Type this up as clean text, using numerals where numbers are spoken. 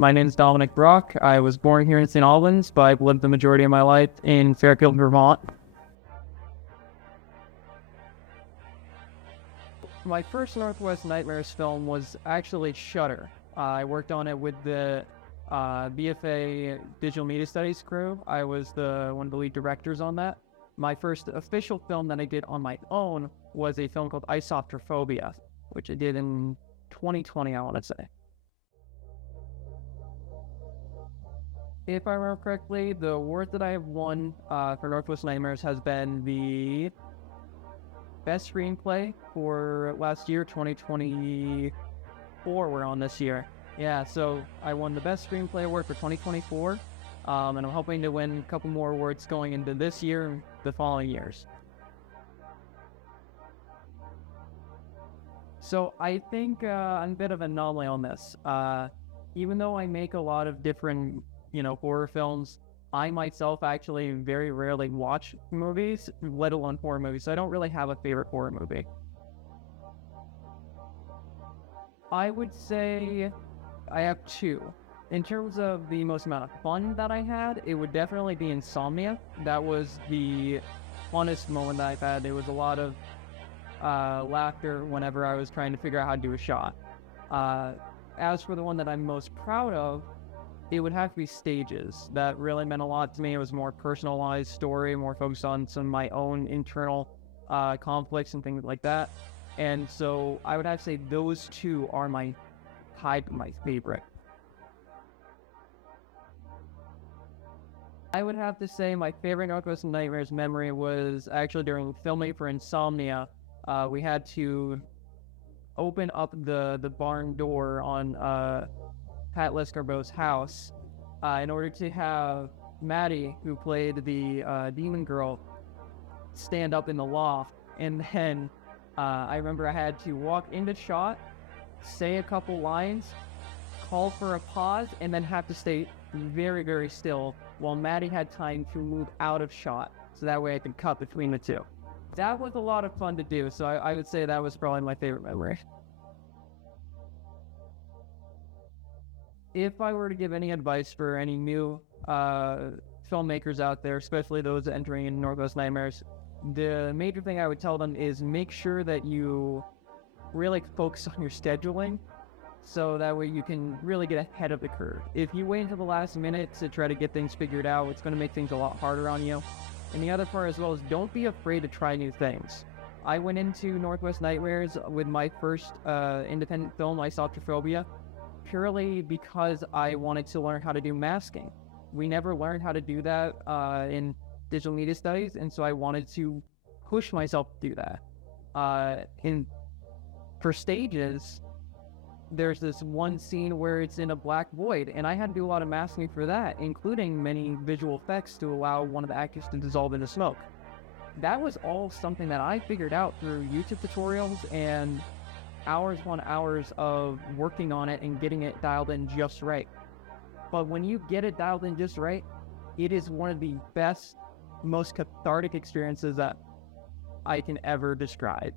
My name is Dominick Brock. I was born here in St. Albans, but I've lived the majority of my life in Fairfield, Vermont. My first Northwest Nightmares film was actually Shudder. I worked on it with the BFA Digital Media Studies crew. I was one of the lead directors on that. My first official film that I did on my own was a film called Isoptrophobia, which I did in 2020, I want to say. If I remember correctly, the award that I have won for Northwest Nightmares has been the Best Screenplay for last year, 2024. We're on this year. Yeah, so I won the Best Screenplay Award for 2024, and I'm hoping to win a couple more awards going into this year and the following years. So I think I'm a bit of an anomaly on this. Even though I make a lot of different, horror films, I myself actually very rarely watch movies, let alone horror movies, so I don't really have a favorite horror movie. I would say I have two. In terms of the most amount of fun that I had, it would definitely be Insomnia. That was the funnest moment that I've had. There was a lot of laughter whenever I was trying to figure out how to do a shot. As for the one that I'm most proud of, it would have to be Stages. That really meant a lot to me. It was a more personalized story, more focused on some of my own internal conflicts and things like that. And so I would have to say those two are my favorite. I would have to say my favorite Northwest Nightmares memory was actually during Filmmaker for Insomnia. We had to open up the barn door on Pat Lescarbo's house in order to have Maddie, who played the demon girl, stand up in the loft. And then I remember I had to walk into shot, say a couple lines, call for a pause, and then have to stay very, very still while Maddie had time to move out of shot, so that way I could cut between the two. That was a lot of fun to do, so I would say that was probably my favorite memory. If I were to give any advice for any new filmmakers out there, especially those entering in Northwest Nightmares, the major thing I would tell them is make sure that you really focus on your scheduling, so that way you can really get ahead of the curve. If you wait until the last minute to try to get things figured out, it's going to make things a lot harder on you. And the other part as well is don't be afraid to try new things. I went into Northwest Nightmares with my first independent film, Isoptrophobia, purely because I wanted to learn how to do masking. We never learned how to do that in digital media studies, and so I wanted to push myself to do that. For Stages, there's this one scene where it's in a black void, and I had to do a lot of masking for that, including many visual effects to allow one of the actors to dissolve into smoke. That was all something that I figured out through YouTube tutorials and hours upon hours of working on it and getting it dialed in just right. But when you get it dialed in just right, it is one of the best, most cathartic experiences that I can ever describe.